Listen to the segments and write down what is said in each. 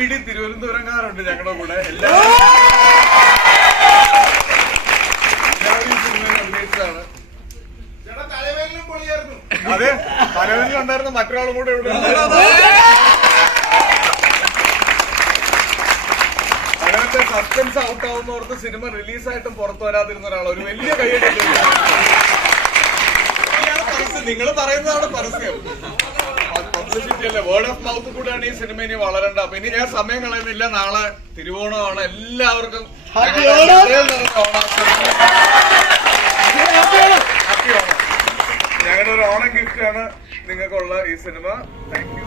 പിടി തിരുവനന്തപുരംകാരുണ്ട് ഞങ്ങളുടെ കൂടെ. എല്ലാവരും അഭിനയിച്ചതാണ്. അതെ തലവേദനയിലുണ്ടായിരുന്ന മറ്റൊരാളും കൂടെ ഇവിടെ അങ്ങനത്തെ സസ്പെൻസ് ഔട്ട് ആവുന്നവർക്ക് സിനിമ റിലീസായിട്ടും പുറത്തു വരാതിരുന്ന ഒരാൾ ഒരു വലിയ കൈയ്യടി നിങ്ങൾ പറയുന്നതാണ് പരസ്യം. പബ്ലിസിറ്റി അല്ലേ വേർഡ് ഓഫ് മൗത്ത് കൂടെയാണ് ഈ സിനിമ ഇനി വളരണ്ട അപ്പൊ ഇനി ഞാൻ സമയം കളയുന്നില്ല. നാളെ തിരുവോണമാണ്. എല്ലാവർക്കും ഞങ്ങളുടെ ഒരു ഓണം ഗിഫ്റ്റ് ആണ് നിങ്ങൾക്കുള്ള ഈ സിനിമ താങ്ക് യു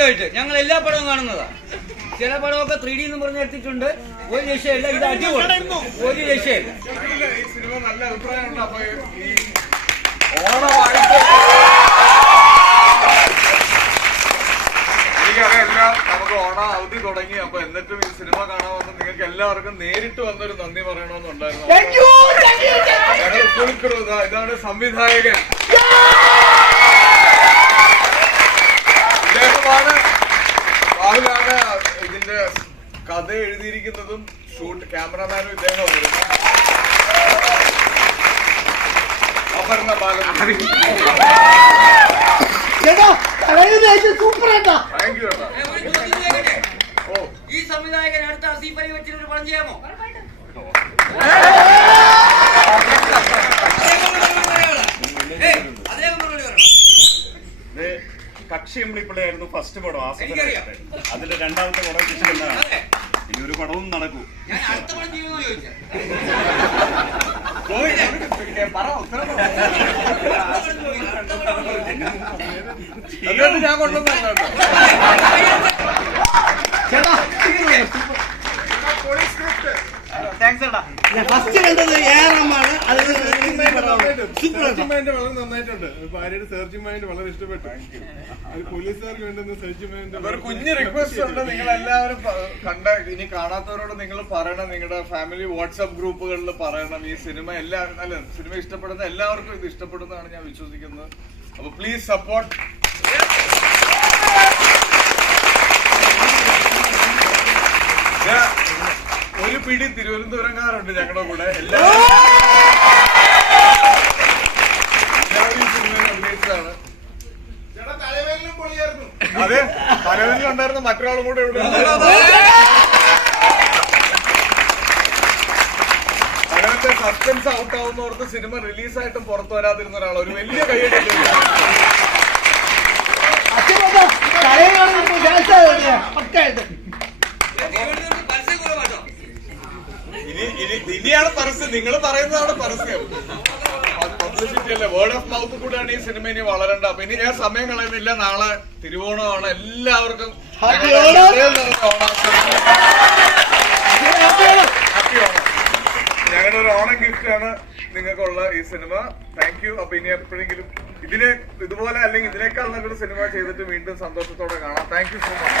കാര്യമായിട്ട് ഞങ്ങൾ എല്ലാ പടവും കാണുന്നതാ. ചില പടമൊക്കെ ത്രീ ഡി എന്ന് പറഞ്ഞ് എടുത്തിട്ടുണ്ട്. ഒരു രക്ഷയില്ല ഇത് അടിപൊളി. ഒരു രക്ഷയില്ല. ഈ സിനിമ നല്ല അഭിപ്രായമുണ്ട് അപ്പൊ ഈ ഓണമായിട്ട് എനിക്കറിയാം നമുക്ക് ഓണ അവധി തുടങ്ങി. അപ്പൊ എന്നിട്ടും ഈ സിനിമ കാണാൻ വന്ന് നിങ്ങൾക്ക് എല്ലാവർക്കും നേരിട്ട് വന്നൊരു നന്ദി പറയണമെന്നുണ്ടായിരുന്നു. ഞങ്ങൾ ഇതാണ് സംവിധായകൻ. ഇദ്ദേഹമാണ് രാഹുലാണ് ഇതിന്റെ കഥ എഴുതിയിരിക്കുന്നതും ഷൂട്ട് ക്യാമറമാനും ഇദ്ദേഹമാണ് അപർണ ബാലൻ താങ്ക് യു ഈ സംവിധായകൻ അടുത്ത അസീഫ് അലി വെച്ചിട്ട് പണം ചെയ്യാമോ? ഏയ്, അദ്ദേഹം മറുപടി പറയണം. ഇത് കക്ഷിയമ്പിളിപ്പിള്ളയായിരുന്നു ഫസ്റ്റ് പടം ആ ആസക്തനായിട്ട് അതിന്റെ രണ്ടാമത്തെ പടം കിട്ടുന്നതാണ് ഈ ഇനി ഒരു പടവും നടക്കൂ. ഞാൻ അടുത്ത പടം ഞാൻ ഫസ്റ്റ് കണ്ടത് ഏറമാണ് വളരെ നന്നായിട്ടുണ്ട്. ഭാര്യയുടെ മൈൻഡ് വളരെ ഇഷ്ടപ്പെട്ടു. പോലീസുകാർക്ക് വേണ്ടുന്ന സെർച്ചിങ് മൈൻഡ് ഒരു കുഞ്ഞ് റിക്വസ്റ്റ് ഉണ്ട്. നിങ്ങൾ എല്ലാവരും കണ്ട ഇനി കാണാത്തവരോട് നിങ്ങൾ പറയണം. നിങ്ങളുടെ ഫാമിലി വാട്സ്ആപ്പ് ഗ്രൂപ്പുകളിൽ പറയണം. ഈ സിനിമ എല്ലാ അല്ല സിനിമ ഇഷ്ടപ്പെടുന്ന എല്ലാവർക്കും ഇത് ഇഷ്ടപ്പെടുന്നതാണ് ഞാൻ വിശ്വസിക്കുന്നത്. അപ്പൊ പ്ലീസ് സപ്പോർട്ട് ഒരു പിടി തിരുവനന്തപുരംകാരുണ്ട് ഞങ്ങളുടെ കൂടെ. എല്ലാവരും അഭിനയിച്ചതാണ്. അതെ തലവേദനയിലുണ്ടായിരുന്ന മറ്റൊരാളും കൂടെ ഇവിടെ. അങ്ങനത്തെ സസ്പെൻസ് ഔട്ട് ആവുന്നവർക്ക് സിനിമ റിലീസായിട്ടും പുറത്തു വരാതിരുന്ന ഒരാൾ ഒരു വലിയ കൈയ്യടി തലയിൽ കാണുന്ന നിങ്ങൾ പറയുന്നതാണ് പരസ്യം. പബ്ലിസിറ്റി അല്ലേ? വേർഡ് ഓഫ് മൗത്ത് കൂടെയാണ് ഈ സിനിമ ഇനി വളരേണ്ട അപ്പൊ ഇനി ഞാൻ സമയം കളയുന്നില്ല. നാളെ തിരുവോണമാണ്. എല്ലാവർക്കും. ഹാപ്പി ഓണം. ഞങ്ങളുടെ ഒരു ഓണം ഗിഫ്റ്റ് ആണ് നിങ്ങൾക്കുള്ള ഈ സിനിമ താങ്ക് യു അപ്പൊ ഇനി എപ്പോഴെങ്കിലും ഇതിനെ ഇതുപോലെ അല്ലെങ്കിൽ ഇതിനേക്കാൾ നല്ലൊരു സിനിമ ചെയ്തിട്ട് വീണ്ടും സന്തോഷത്തോടെ കാണാം. താങ്ക് യു സോ മച്ച്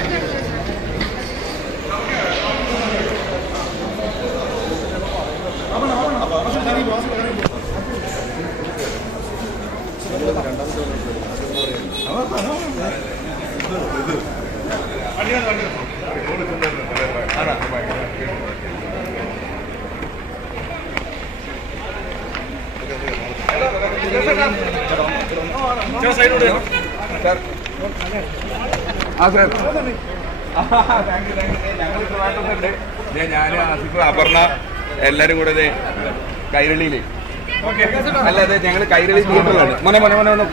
ആ സാർ ഞാൻ ആസിഫ് അപർണ എല്ലാവരും കൂടെ കൈരളിയിലേ അല്ല അതെ ഞങ്ങൾ കൈരളി തിയേറ്ററിലാണ് മോനെ മോനെ മോനെ ഒന്ന്.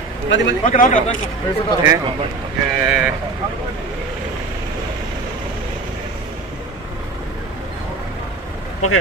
ഓക്കെ.